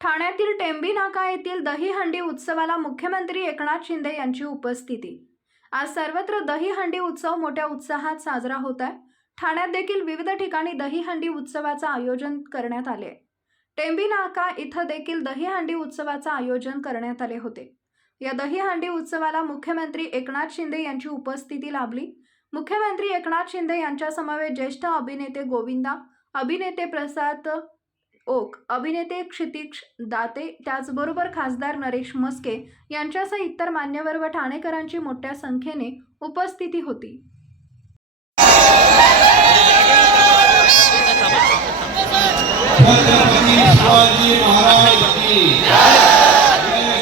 ठाण्यातील टेंबी नाका येथील दहीहंडी उत्सवाला मुख्यमंत्री एकनाथ शिंदे यांची उपस्थिती. आज सर्वत्र दहीहंडी उत्सव मोठ्या उत्साहात साजरा होत आहे. ठाण्यात देखील विविध ठिकाणी दहीहंडी उत्सवाचं आयोजन करण्यात आले. टेंबी नाका इथं देखील दहीहंडी उत्सवाचं आयोजन करण्यात आले होते. या दहीहंडी उत्सवाला मुख्यमंत्री एकनाथ शिंदे यांची उपस्थिती लाभली. मुख्यमंत्री एकनाथ शिंदे यांच्यासमवेत ज्येष्ठ अभिनेते गोविंदा अभिनेते प्रसाद ओक अभिनेते क्षितिक्ष दाते त्याचबरोबर खासदार नरेश मस्के यांच्यासह इतर मान्यवर व ठाणेकरांची मोठ्या संख्येने उपस्थिती होती छत्रपती शिवाजी महाराज की जय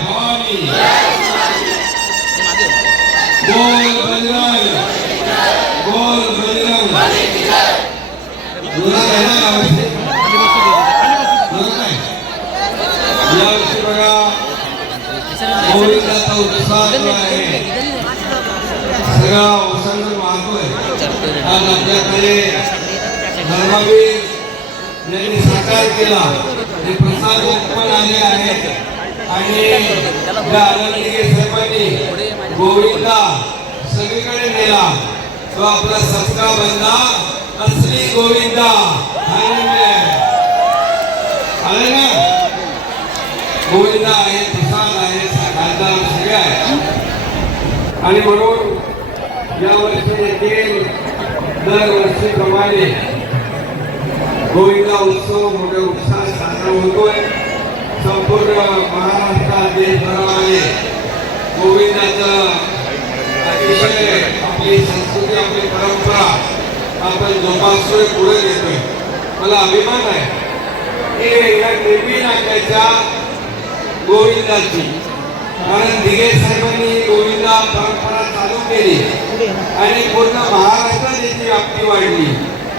भवानी बोल बजरंग बोल बजरंग जोरात आहे ना यावर्षी? जोरात आहे? यावर्षी बघा गोविंदाचा उत्साह जो आहे सगळा ओसंडून वाहतोय आज आपल्याकडे धर्मवीर यांनी साकार केला हे प्रसाद पण आले आहेत आणि त्या आनंदीगे साहेबांनी गोविंदा सगळीकडे नेला तो आपला सबका बनला असली गोविंदा आले आले ना गोविंदा आहे प्रसाद आहे खासदार सगळे आहे आणि म्हणून यावर्षी देखील दरवर्षीप्रमाणे गोविंदा उत्सव मोठ्या उत्साहात साजरा होतोय संपूर्ण महाराष्ट्रात देशभरामध्ये गोविंदाचं अतिशय आपली संस्कृती आपली परंपरा आपण जोपासतोय पुढे देतोय मला अभिमान आहे की या देवी नाट्याच्या गोविंदाची कारण दिगे साहेबांनी गोविंदा परंपरा चालू केली. आणि पूर्ण महाराष्ट्रात याची व्याप्ती वाढली.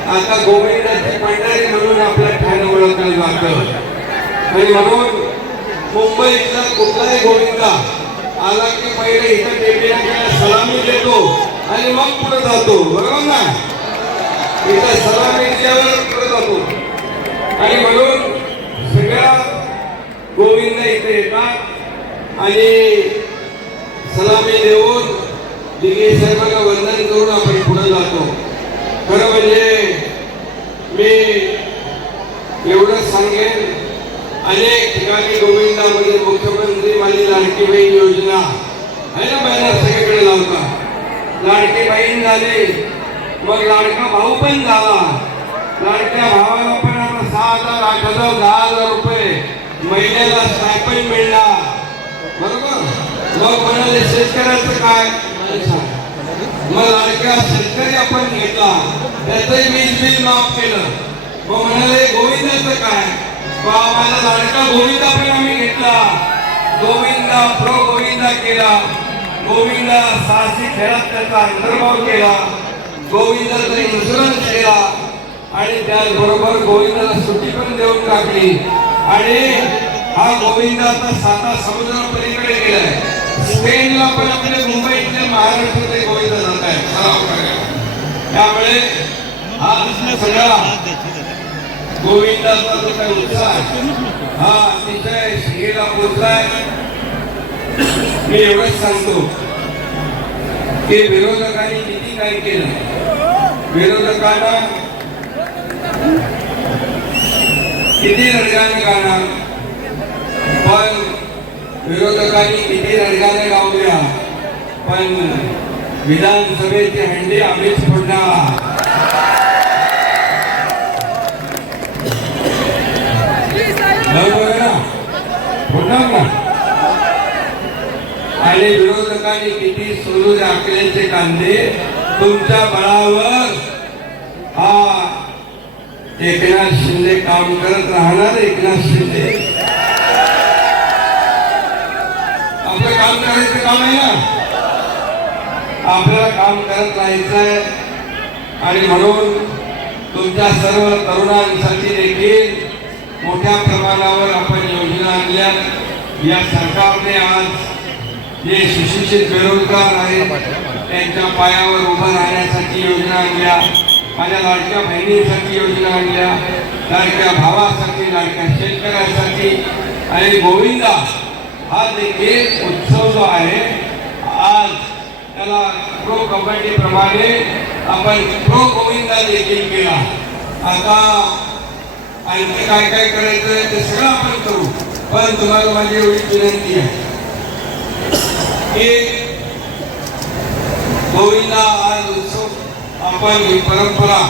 आता गोविंदाची पंढरी म्हणून आपल्या ठाण ओळखलं जातं. आणि म्हणून मुंबईतला कुठलाही गोविंदा आला की पहिले इथं टेबीला सलामी देतो आणि मग पुढे जातो. बरोबर ना? इथं सलामी दिल्यावर पुढे जातो. आणि म्हणून सगळ्या गोविंद इथे येतात. आणि सलामी देऊन दिगे साहेबांना वंदन करून आपण पुढे जातो. खरं म्हणजे मी एवढंच सांगेन अनेक ठिकाणी गोविंदामध्ये मुख्यमंत्री माझी लाडकी बहीण योजना आहे ना बॅनर सगळीकडे लावता. लाडकी बहीण झाली मग लाडका भाऊ पण झाला. लाडक्या भावाला पण आता सहा हजार आठ हजार दहा हजार रुपये महिन्याला स्टायपंड मिळणार. मग म्हणाले शेतकऱ्याचं काय? मग लाडक्या शेतकरी आपण घेतला? त्याचंही वीज बिल माफ केलं. मग म्हणाले गोविंदाचं काय? मग आम्हाला लाडका गोविंदा पण आम्ही घेतला. गोविंदा प्रो गोविंदा केला. गोविंदा साहसी खेळात त्याचा अंतर्भाव केला. गोविंदाचा इन्शुरन्स केला. आणि त्याचबरोबर गोविंदाला सुट्टी पण देऊन टाकली. आणि हा गोविंदाचा साता समुद्र पलीकडे गेलाय. स्पेनला पण आपल्या मुंबईतल्या महाराष्ट्रातले गोविंद जात आहे. त्यामुळे हा सगळा गोविंदाचा जो काही उत्साह हा अतिशय शिगेला पोचलाय मी एवढंच सांगतो की विरोधकांनी किती काय केलं? विरोधकांना किती रडगाने गाणार विरोधकांनी किती रडगाने लावल्या पण विधानसभेचे हंडे आम्हीच फोडणार. ना? आणि विरोधकांनी किती सोलू आकड्यांचे कांदे तुमच्या बळावर? हा एकनाथ शिंदे काम करत राहणार एकनाथ शिंदे. काम करायचं काम आहे ना? आपल्याला काम करत राहायचंय. आणि म्हणून तुमच्या सर्व तरुणांसाठी देखील मोठ्या प्रमाणावर आपण योजना आणल्या. या सरकारने आज जे सुशिक्षित बेरोजगार आहेत त्यांच्या पायावर उभं राहण्यासाठी योजना आणल्या. माझ्या लाडक्या बहिणींसाठी योजना आणल्या. लाडक्या भावासाठी लाडक्या शेतकऱ्यासाठी आणि गोविंदा हा देखील उत्सव जो आहे आज त्याला प्रो कबड्डी प्रमाणे आपण प्रो गोविंदा देखील केला. आता आणखी काय काय करायचं आहे ते सगळं आपण करू पण तुम्हाला माझी एवढी विनंती आहे. की गोविंदा आज उत्सव आपण ही परंपरा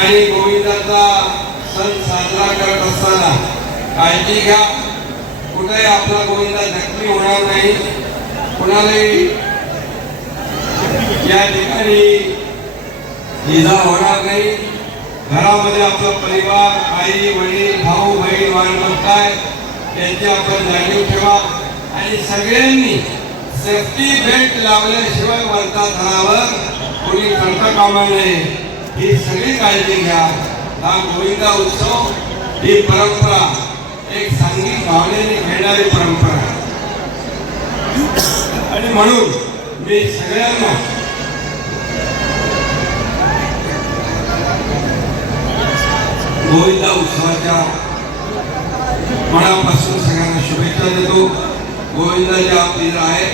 आणि गोविंदाचा सण साजरा करत असताना काळजी घ्या. कुठेही आपला गोविंदा जखमी होणार नाही. कुणालाही या ठिकाणी इजा होणार नाही. घरामध्ये आपला परिवार आई वडील भाऊ बहीण वाणवंताय त्यांची आपण जाणीव ठेवा. आणि सगळ्यांनी सेफ्टी बेल्ट लावल्याशिवाय वरता धरावर कोणी करता कामा नये. ही सगळी काळजी घ्या. हा गोविंदा उत्सव ही परंपरा. एक सांघिक भावनेने घेणारी परंपरा आहे. आणि म्हणून मी गोविंदा उत्सवाच्या मनापासून सगळ्यांना शुभेच्छा गोविंदा जी आप लीड आए.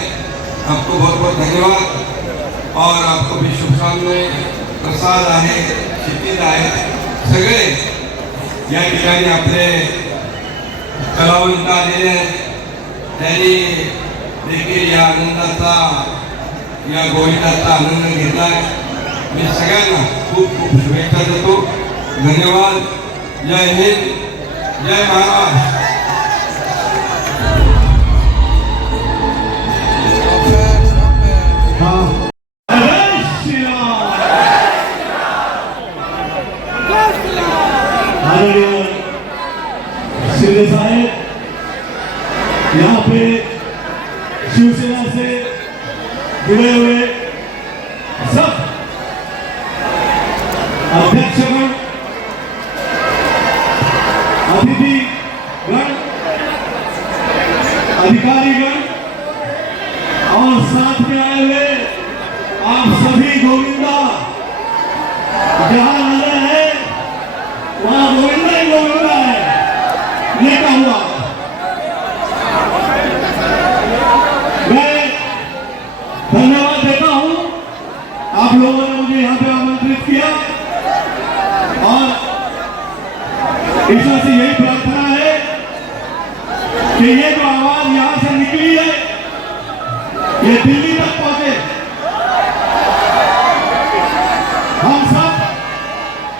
आपको बहुत बहुत धन्यवाद. और आपको भी शुभकामनाएँ. प्रसाद आहे क्षितिज आहे. सगळे या ठिकाणी आपले कलावंत आलेले आहेत. त्यांनी देखील या आनंदाचा या गोविंदाचा आनंद घेतलाय मी सगळ्यांना खूप खूप शुभेच्छा देतो. धन्यवाद. जय हिंद. जय महाराष्ट्र शिवसेना से जुड़े हुए सब अध्यक्षगण अतिथिगण अधिकारीगण और साथ में आए हुए आप सभी गोविंदा जहां नजर है वहां गोविंदा ही गोविंदा है। हुआ।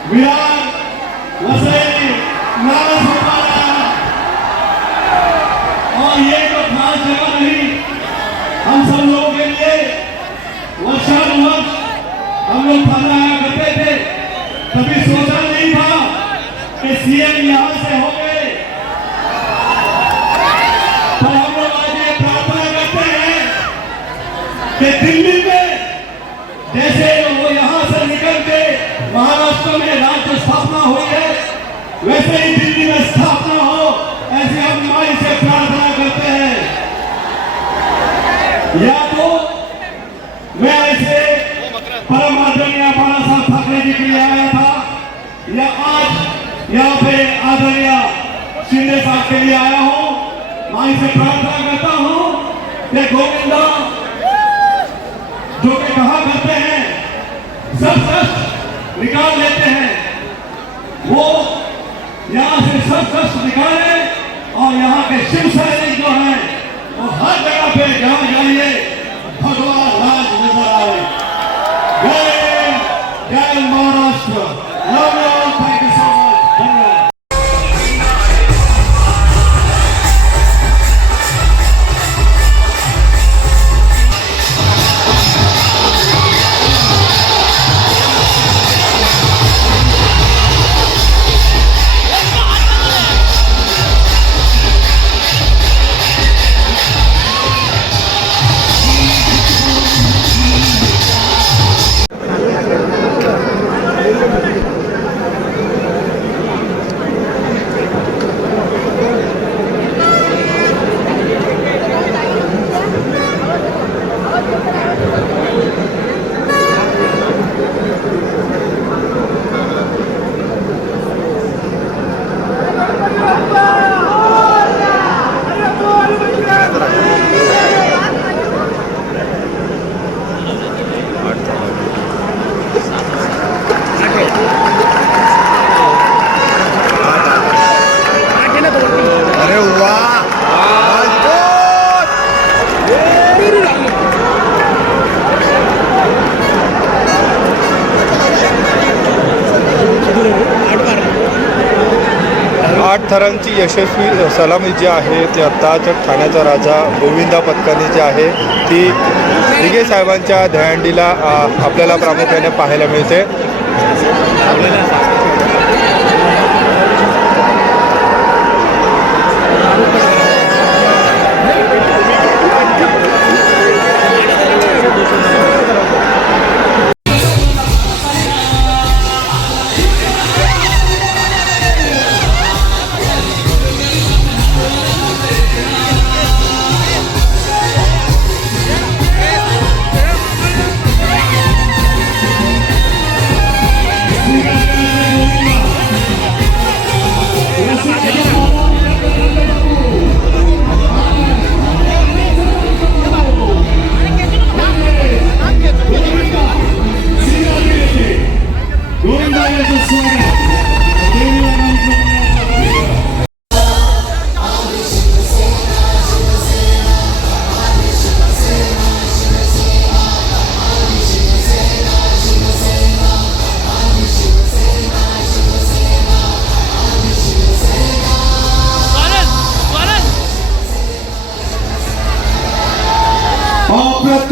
सब विरार वसई नारा सोपारा और ये जो खास जगह नहीं, हम सब लोगों के लिए वर्षानुवर्ष हम लोग फहराया करते थे। कभी सोचा नहीं था कि सीएम यहाँ से हो गए तो हम लोग आज ये प्रार्थना करते हैं कि दिल्ली में जैसे वो यहाँ से निकल के महाराष्ट्र में राज्य स्थापना हुई है स्थापना हो, ऐसे प्रार्थना करते हैं। या तो मैं ऐसे परम आदरणीय ठाकरे जी के लिए आया था, या शिंदे साहब के लिए आया हूँ। माई से प्रार्थना करता हूँ गोविंदा, जो कहा निकाल लेते हैं, वो यहाँ से सब कष्ट निकाले और यहाँ के शिव से यशस्वी सलामी जी आहे ती आत्ताच ठाण्याचा राजा गोविंदा पथकाने जी आहे ती दिघे साहेबांच्या दहंडीला आपल्याला प्रामुख्याने पाहायला मिळते.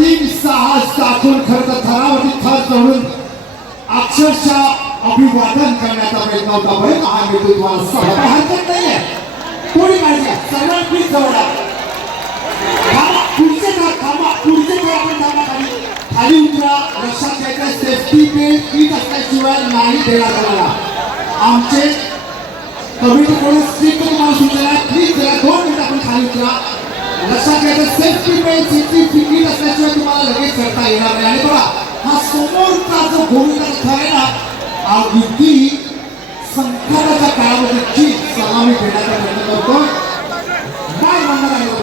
अप्रतिम साहस दाखवून खरं तर थरावरती थर चढून अक्षरशः अभिवादन करण्याचा प्रयत्न होता. बरं हा मी तुम्हाला सांगतो हरकत नाहीये. कोणी पाहिजे? सगळ्यात सर्वात प्लीज जवळ पुढचे का थांबा. पुढचे का आपण थांबा खाली. खाली उतरा. लक्षात घ्यायचं सेफ्टी बेल्ट ईट असल्याशिवाय नाही देणार तुम्हाला आमचे कमिटी कोणी? स्ट्रिक्ट तुम्हाला सूचना प्लीज जरा दोन मिनिट आपण खाली उतरा. लक्षात घ्यायचं सेफ्टी बेल्ट सेफ्टी तिकीट असल्याशिवाय तुम्हाला लगेच करता येणार नाही. आणि बघा हा समोरचा जो भूमिका आहे ना हा युद्धी संकटाच्या काळामध्ये जी सलामी देण्याचा प्रयत्न करतो काय म्हणणार आहे?